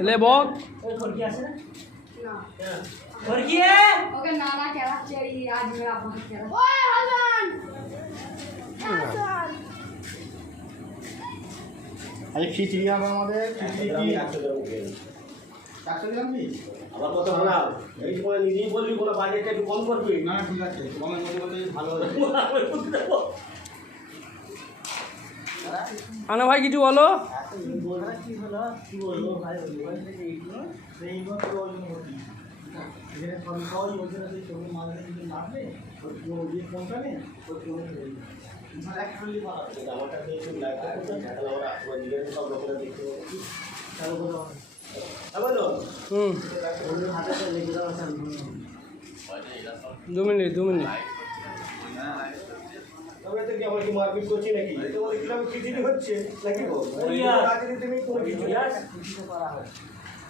ले बहुत ओके नाना खेला चाहिए आज मेरा बहुत खेला ओए हसन আরে খিচড়ি হবে আমাদের খিচড়ি কি আবার কথা বলা এই সময় নিজেই বলবি কোনো বাজেটটা একটু কম করবি না ঠিক আছে কমের মধ্যে বলতে ভালো হবে আনা ভাই কিছু বলো কি হলো কি বলবো ভাই এইগুলো সেইগুলো তো ওই হতি এখানে সব সবাই বলছে না যে তুমি মাঝে কিছু মারলে ওই যে কোনটা নেই ওই কোন একচুয়ালি ভালো আমারটা দিয়ে একটু লাইভ করতে তাহলে আমরা নিজের সব লোকেরা দেখতে পাবো চালু করো হ্যাঁ বলো ওই হাতে লেগে দাও চালু 2 মিনিট তবে তো কি আমার কি মারপিট করছি নাকি তো বলে কিরকম খিচুড়ি হচ্ছে নাকি গো তুমি কোনো কিছু করা হয়